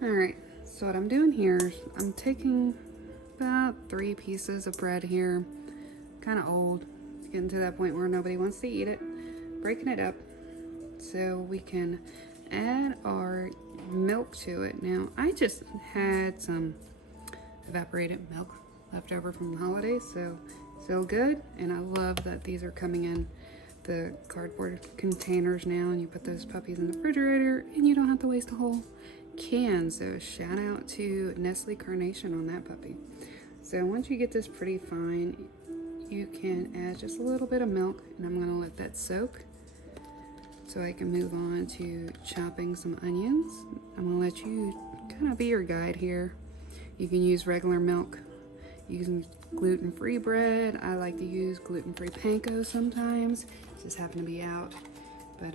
Alright, so what I'm doing here is I'm taking about 3 pieces of bread here, kind of old. It's getting to that point where nobody wants to eat it. Breaking it up so we can add our milk to it. Now, I just had some evaporated milk left over from the holidays, so still good. And I love that these are coming in the cardboard containers now, and you put those puppies in the refrigerator and you don't have to waste a whole can. So shout out to Nestle Carnation on that puppy. So once you get this pretty fine, you can add just a little bit of milk, and I'm going to let that soak so I can move on to chopping some onions. I'm going to let you kind of be your guide here. You can use regular milk, using gluten-free bread. I like to use gluten-free panko sometimes. Just happen to be out, but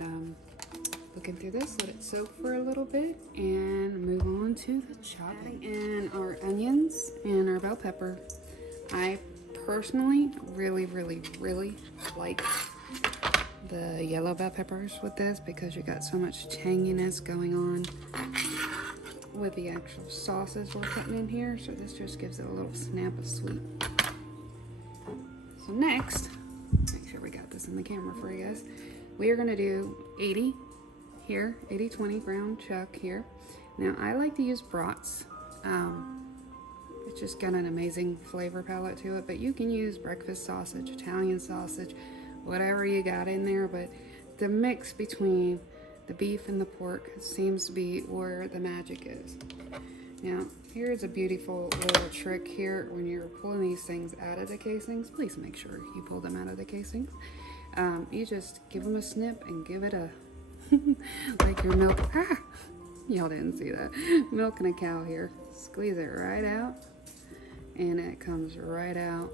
looking through this, let it soak for a little bit and move on to the chopping. In our onions and our bell pepper. I personally really like the yellow bell peppers with this because you got so much tanginess going on with the actual sauces we're putting in here. So this just gives it a little snap of sweet. So next, make sure we got this in the camera for you guys. We are gonna do 80 here, 80-20 ground chuck here. Now I like to use brats. It's just got an amazing flavor palette to it, but you can use breakfast sausage, Italian sausage, whatever you got in there, but the mix between the beef and the pork seems to be where the magic is. Now, here's a beautiful little trick here. When you're pulling these things out of the casings, please make sure you pull them out of the casings. You just give them a snip and give it a, like your milk. Ah! Y'all didn't see that. Milking a cow here. Squeeze it right out, and it comes right out.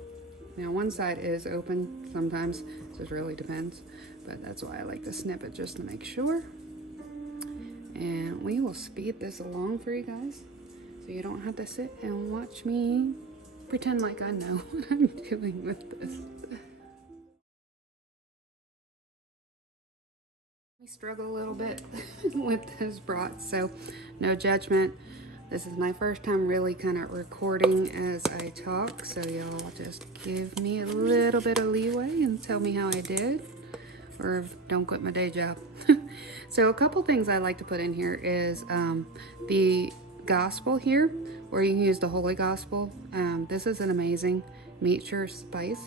Now, one side is open sometimes, so it really depends, but that's why I like to snip it just to make sure. And we will speed this along for you guys, so you don't have to sit and watch me pretend like I know what I'm doing with this. We struggle a little bit with this brat, so no judgment. This is my first time really kind of recording as I talk, so y'all just give me a little bit of leeway and tell me how I did, or don't quit my day job. So a couple things I like to put in here is the gospel here, or you can use the holy gospel. This is an amazing mixture spice.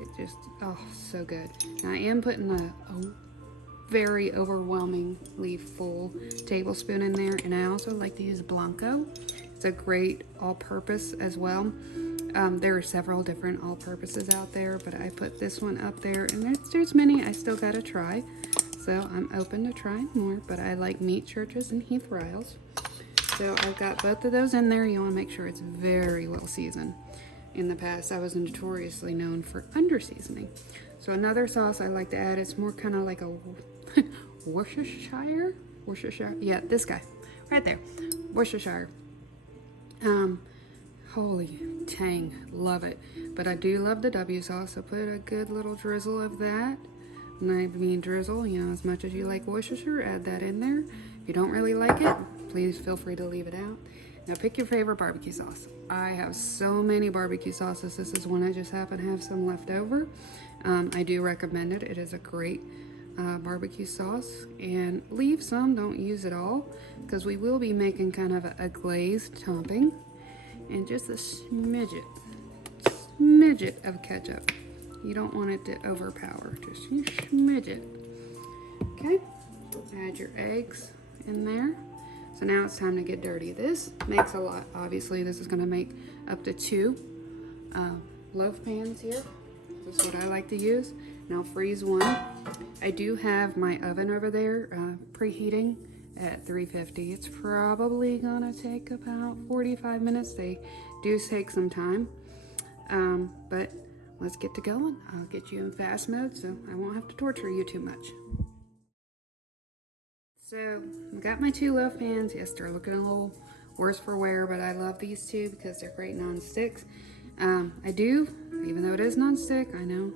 It just, oh, so good. Now I am putting a very overwhelmingly full tablespoon in there, and I also like to use Blanco. It's a great all-purpose as well. There are several different all-purposes out there, but I put this one up there, and there's many I still gotta try, so I'm open to trying more. But I like meat churches and Heath Riles, so I've got both of those in there. You want to make sure it's very well seasoned. In the past, I was notoriously known for under seasoning. So another sauce I like to add, it's more kind of like a Worcestershire, yeah, this guy right there, Worcestershire. Holy tang, love it. But I do love the WSauce, so put a good little drizzle of that. And I mean drizzle, you know, as much as you like Worcestershire, add that in there. If you don't really like it, please feel free to leave it out. Now pick your favorite barbecue sauce. I have so many barbecue sauces. This is one I just happen to have some left over. I do recommend it. It is a great barbecue sauce, and leave some, don't use it all, because we will be making kind of a glazed topping, and just a smidget of ketchup. You don't want it to overpower, just a smidget. Okay, add your eggs in there. So now it's time to get dirty. This makes a lot. Obviously, this is going to make up to 2 loaf pans here. This is what I like to use. Now freeze one. I do have my oven over there preheating at 350. It's probably gonna take about 45 minutes. They do take some time, but let's get to going. I'll get you in fast mode so I won't have to torture you too much. So I got my 2 loaf pans. Yes, they're looking a little worse for wear, but I love these 2 because they're great non-sticks. I do, even though it is non-stick, I know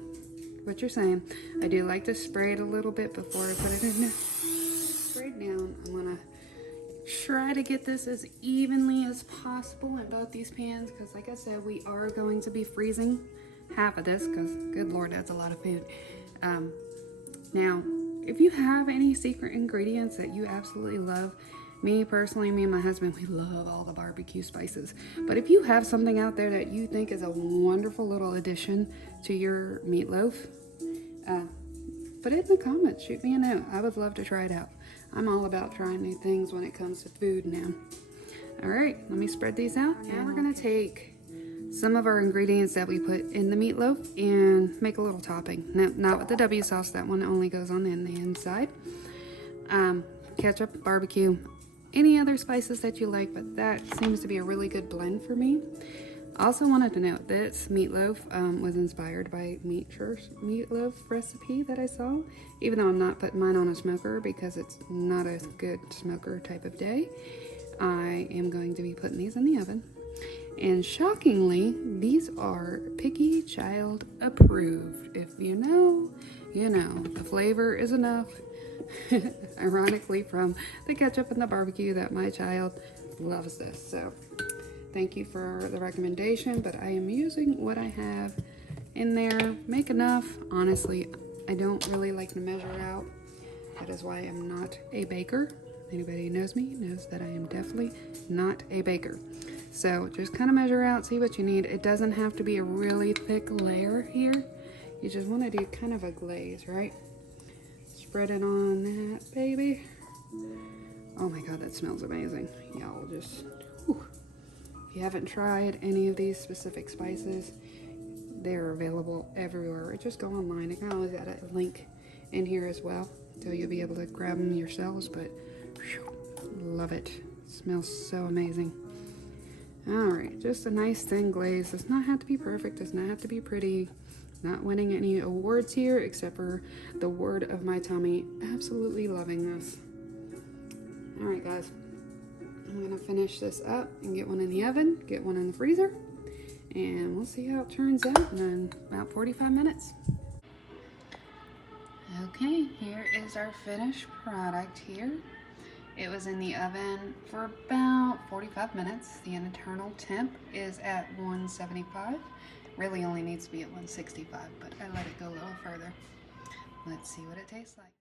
what you're saying, I do like to spray it a little bit before I put it in there. Spray it down. I'm gonna try to get this as evenly as possible in both these pans, because like I said, we are going to be freezing half of this, because good Lord, that's a lot of food. Now, if you have any secret ingredients that you absolutely love, me personally, me and my husband, we love all the barbecue spices. But if you have something out there that you think is a wonderful little addition to your meatloaf, put it in the comments, shoot me a note. I would love to try it out. I'm all about trying new things when it comes to food now. All right, let me spread these out. Now we're gonna take some of our ingredients that we put in the meatloaf and make a little topping. No, not with the WSauce, that one only goes on in the inside. Ketchup, barbecue, any other spices that you like, but that seems to be a really good blend for me. Also wanted to note this meatloaf was inspired by meatloaf recipe that I saw, even though I'm not putting mine on a smoker because it's not a good smoker type of day. I am going to be putting these in the oven. And shockingly, these are Picky Child approved. If you know, you know. The flavor is enough, ironically, from the ketchup and the barbecue, that my child loves this. So thank you for the recommendation, but I am using what I have in there. Make enough. Honestly, I don't really like to measure out. That is why I'm not a baker. Anybody who knows me knows that I am definitely not a baker. So just kind of measure out, see what you need. It doesn't have to be a really thick layer here. You just want to do kind of a glaze, right? Spread it on that, baby. Oh my God, that smells amazing. Y'all just, whew. If you haven't tried any of these specific spices, they're available everywhere. Just go online. I can always add a link in here as well, so you'll be able to grab them yourselves, but whew, love it. Smells so amazing. All right, just a nice thin glaze. Does not have to be perfect, does not have to be pretty. Not winning any awards here, except for the word of my tummy. Absolutely loving this. All right, guys. I'm gonna finish this up and get one in the oven, get one in the freezer, and we'll see how it turns out in about 45 minutes. Okay, here is our finished product here. It was in the oven for about 45 minutes. The internal temp is at 175. Really only needs to be at 165, but I let it go a little further. Let's see what it tastes like.